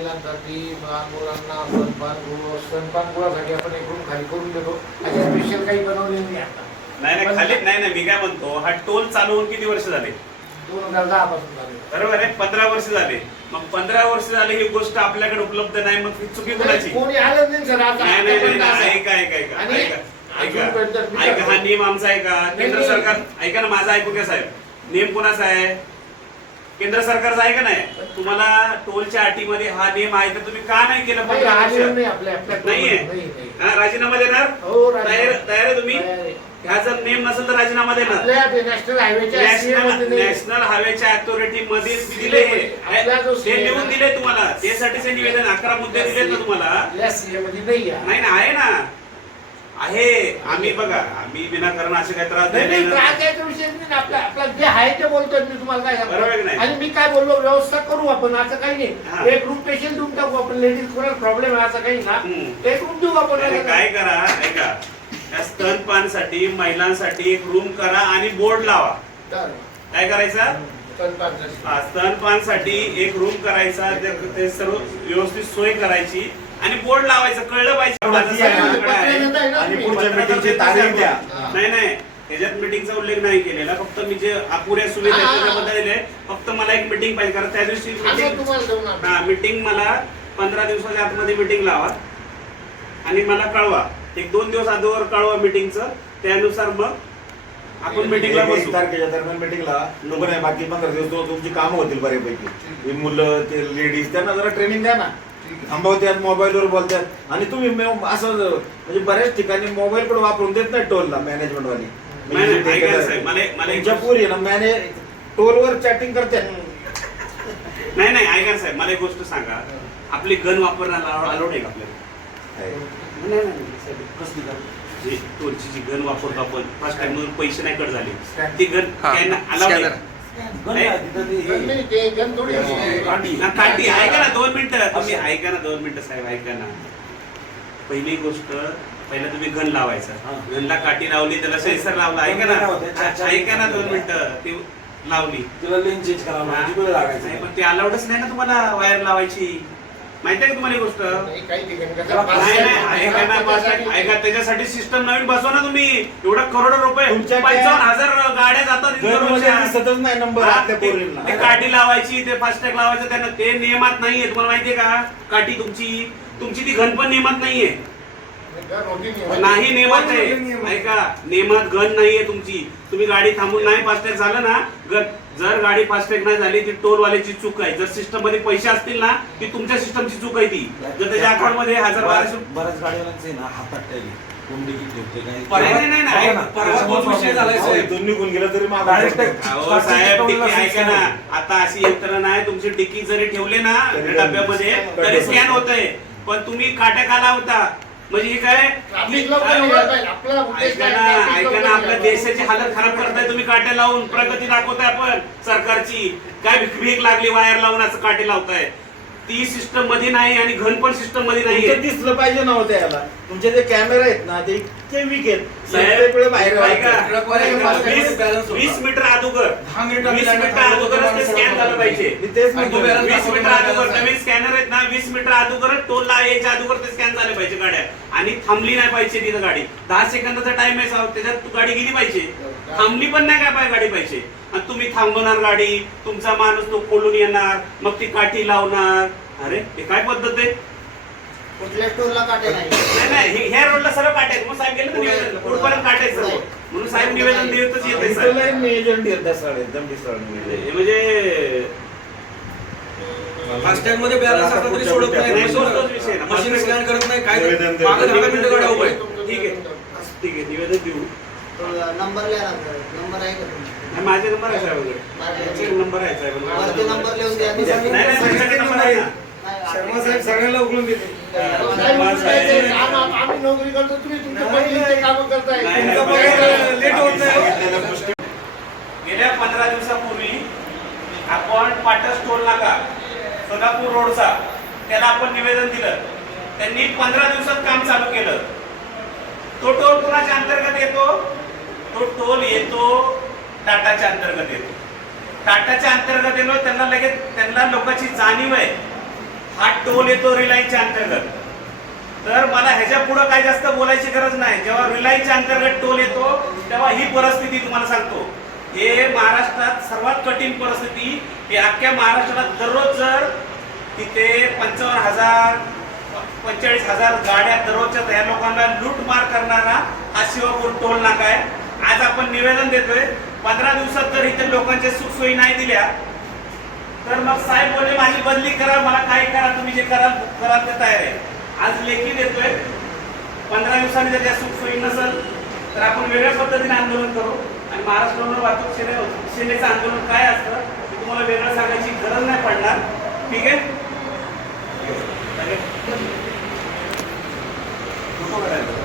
मुलांना स्वयंपाकगृह स्वयंपाकगृहासाठी आपण एक रूम खाली करून देतो. अशा स्पेशल काही बनवलेलं नाही आता. नाही नाही खाली नाही नाही मी काय म्हणतो हा टोल चालू होऊन किती वर्ष झाले? दोन हजार दहा पासून झाले बरोबर आहे पंधरा वर्ष झाले. मग पंधरा वर्ष झाले ही गोष्ट आपल्याकडे उपलब्ध नाही मग ती चुकी कोणाची? कोणी आलं नाही सर आता नाही नाही नाही, नाही. ऐका ऐका ऐका आणि ऐका ऐका. ऐका हा नियम आमचा आहे का? केंद्र. सरकार ऐका ना माझा ऐकू घ्या साहेब. नियम कोणाचा आहे? केंद्र सरकारचा आहे का नाही तुम्हाला टोलच्या अटीमध्ये हा नियम आहे तर तुम्ही का नाही केलं नाही, पंधरा वर्ष? नाहीये नाही, नाही. राजीनामा देणार हो. तयार तयार आहे तुम्ही. ह्या जर नियम नसेल तर राजीनामा देणार नॅशनल हायवेच्या अथॉरिटी मध्ये दिले हे लिहून. दिले तुम्हाला त्यासाठीच निवेदन अकरा मुद्दे दिलेत ना तुम्हाला. नाही ना आहे ना आहे. आम्ही बघा आम्ही विनाकारण असे काय त्रास नाही, त्रास द्यायचा विषय नाही आपला आपला जे आहे ते बोलतोय मी तुम्हाला काय बरोबर सांगतो नाही? आणि मी काय बोललो व्यवस्था करू आपण असं काही हा. नाही एक रूम पेशंट देऊन टाकू आपण लेडीज कोणाला प्रॉब्लेम आहे असं काही ना. एक रूम देऊ आपण काय करा ऐका. या स्तनपानसाठी महिलांसाठी एक रूम करा आणि बोर्ड लावा. तर, काय करायचा? स्तनपानसाठी. हा, स्तनपानसाठी एक रूम करायचा ते सर्व व्यवस्थित सोय करायची. आणि बोर्ड लावायचं कळलं पाहिजे. आणि? पुढच्या मीटिंगची तारीख द्या. नाही नाही. त्याच्यात मीटिंगचा उल्लेख नाही केलेला. फक्त मी जे अपुऱ्या सुविधा. त्याच्याबद्दल दिले फक्त मला एक मीटिंग पाहिजे. कारण त्या दिवशी हा मीटिंग मला पंधरा दिवसाच्या आतमध्ये मीटिंग लावा. आणि मला कळवा. एक दोन दिवस अगोदर कळवा मीटिंगचं त्यानुसार मग आपण मीटिंगला बसू. तारखेच्या दरम्यान मीटिंगला नको नाही बाकी पंधरा दिवस तुमची कामं होतील बऱ्यापैकी. हे मुलं ते लेडीज त्यांना जरा ट्रेनिंग द्या ना. थांबवतात मोबाईलवर बोलतात आणि तुम्ही असं म्हणजे बऱ्याच ठिकाणी मोबाईल पण वापरून देत नाही टोलला मॅनेजमेंट वाली नाही, नाही, ऐका ना आहे मॅनेज टोलवर चॅटिंग करतात नाही नाही ऐका ना साहेब मला एक गोष्ट सांगा. आपली गन वापरण्याला अलाउड आहे का आपल्याला? कसली जी टोलची जी गन वापरतो आपण फर्स्ट टाइम मधून पैसे नाही कट झाले. ती गन अलाउड scanner. थोडी असते. ना काठी ऐका ना? दोन मिनिटं. तुम्ही ऐका ना दोन मिनिटं साहेब ऐका ना. पहिली गोष्ट पहिला तुम्ही घन लावायचा. घनला काठी लावली त्याला सेन्सर लावला. ऐका ना. ऐका ना दोन मिनिटं. ती लावली. तिला लेन चेंज करावं हा. लागायचं. पण ते अलाउडच नाही ना तुम्हाला वायर लावायची? माहिती आहे का तुम्हाला ही गोष्ट? नाही, काही ठिकाणी कसं नाही, पाच- नाही नाही? ऐका ना पाच- पाच- ऐका त्याच्यासाठी सिस्टम नवीन बसवा ना तुम्ही. एवढा करोडो रुपये. तुमच्या त्या- पंचावन्न हजार गाड्या जातात. दिसतच नाही नंबर हा, आपल्या ते- पोरींना. ते काठी लावायची ते फास्टॅग लावायचं त्यांना ते नियमात नाहीये. तुम्हाला माहितीये का? काठी तुमची तुमची ती घन पण नियमात नाहीये. नाही. नाही नियमात आहे. नियमात? ऐका नियमात घन नाहीये तुमची. तुम्ही गाडी थांबून नाही फास्टॅग झालं ना जर गाडी फास्टॅग नाही झाली ती टोल वाल्याची चूक आहे. जर सिस्टममध्ये पैसे असतील ना ती तुमच्या सिस्टमची चूक आहे ती. जर त्याच्या अकाउंटमध्ये हजार बाराशे बऱ्याच गाडीवाल्यांचे ना हातात होते नाही, नाही, नाही, नाही. आता अशी यंत्रणा आहे तुमची डिक्की जरी ठेवले ना तरी डब्यामध्ये तरी स्कॅन होतंय. पण तुम्ही काट्या का लावता म्हणजे हे काय? ऐका? ना आपल्या देशाची हालत खराब करताय तुम्ही काट्या लावून. प्रगती दाखवताय आपण सरकारची. काय भीक लागली वायर लावून असं काटे लावताय? ती सिस्टममध्ये नाही आणि घन पण सिस्टममध्ये तुमचं नाहीये दिसलं पाहिजे नव्हतं याला. तुमचे जे कॅमेरा आहेत ना ते इतके वीक आहेत. बाहेर वीस- मीटर अगोदर. वीस मीटर अगोदरच ते स्कॅन झालं पाहिजे वीस मीटर अगोदर नवीन स्कॅनर आहेत ना वीस मीटर अगोदरच टोलला यायच्या अगोदर ते स्कॅन झाले पाहिजे गाड्या. आणि थांबली नाही पाहिजे तिथं गाडी. दहा सेकंदाचा टाइम आहे साहेब, त्याच्यात तू गाडी गेली पाहिजे. थांबली पण नाही काय पाहिजे गाडी पाहिजे. आणि तुम्ही थांबवणार गाडी तुमचा माणूस तो खोलून येणार मग ती काठी लावणार अरे हे काय पद्धत आहे कुठल्या टोलला काटे नाही नाही नाही हे- ह्या रोडला सर्व काटे आहेत. मग साहेब गेले ना निवेदन पुढपर्यंत काटे आहेत सर्व म्हणून साहेब निवेदन देतच येते इथं साहेब लय नियोजन ढिसळ एकदम ढिसळ नियोजन. हे म्हणजे फास्टॅगमध्ये बॅलन्स असला तरी सोडत नाही नाही, तोच- तोच विषय ना. मशीन स्कॅन करत नाही काय निवेदन देतो. मागं दहा मिनिटं गाड्या उभं आहे. ठीक आहे ठीक आहे निवेदन देऊ नंबर लिहा ना नंबर आहे का तुमचा? माझे नंबर आहे साहेब माझे- यांचे नंबर आहे साहेब वरती नंबर लिहून द्या मी नाही, सांगितलं. नाही, माझ्याकडे नंबर आहे ना. शर्मा साहेब सगळ्यांना उकळून देते. साहेब, आम- आम्ही नोकरी करतो तुम्ही तुमच्या नाही, कामं करताय. नाही, तुमचा नाही, पगार नाही. लेट होत नाही. सांगितलेल्या गोष्टी गेल्या पंधरा दिवसापूर्वी आपण पाटस टोल नाका सोलापूर रोडचा त्याला आपण निवेदन दिलं. त्यांनी पंधरा दिवसात काम चालू केलं. तो टोल कुणाच्या अंतर्गत येतो? तो टोल येतो टाटाच्या अंतर्गत येतो. टाटाच्या अंतर्गत येतो त्यांना लगेच त्यांना लोकांची जाणीव आहे. हा टोल येतो रिलायन्सच्या अंतर्गत. तर मला ह्याच्या पुढे काय जास्त बोलायची गरज नाही. जेव्हा रिलायन्सच्या अंतर्गत टोल येतो तेव्हा ही परिस्थिती तुम्हाला सांगतो. हे महाराष्ट्रात सर्वात कठीण परिस्थिती हे अख्ख्या महाराष्ट्रात दररोज जर तिथे पंचावन्न हजार पंचेचाळीस हजार गाड्या दररोजच्या त्या लोकांना लूटमार करणारा हा शिवापूर टोल नाका आहे. आज आपण निवेदन देतोय पंधरा दिवसात जर इथे लोकांच्या सुखसोयी नाही दिल्या तर मग साहेब बोलले माझी बदली करा मला काय करा तुम्ही जे कराल कराल ते तयार आहे. आज लेखी देतोय पंधरा दिवसांनी जर त्या सुखसोयी नसेल तर आपण वेगळ्या पद्धतीने आंदोलन करू. आणि महाराष्ट्र वाहतूक सेने सेनेचं आंदोलन काय असतं ते तुम्हाला वेगळं सांगायची गरज नाही पडणार. ठीक आहे? फोटो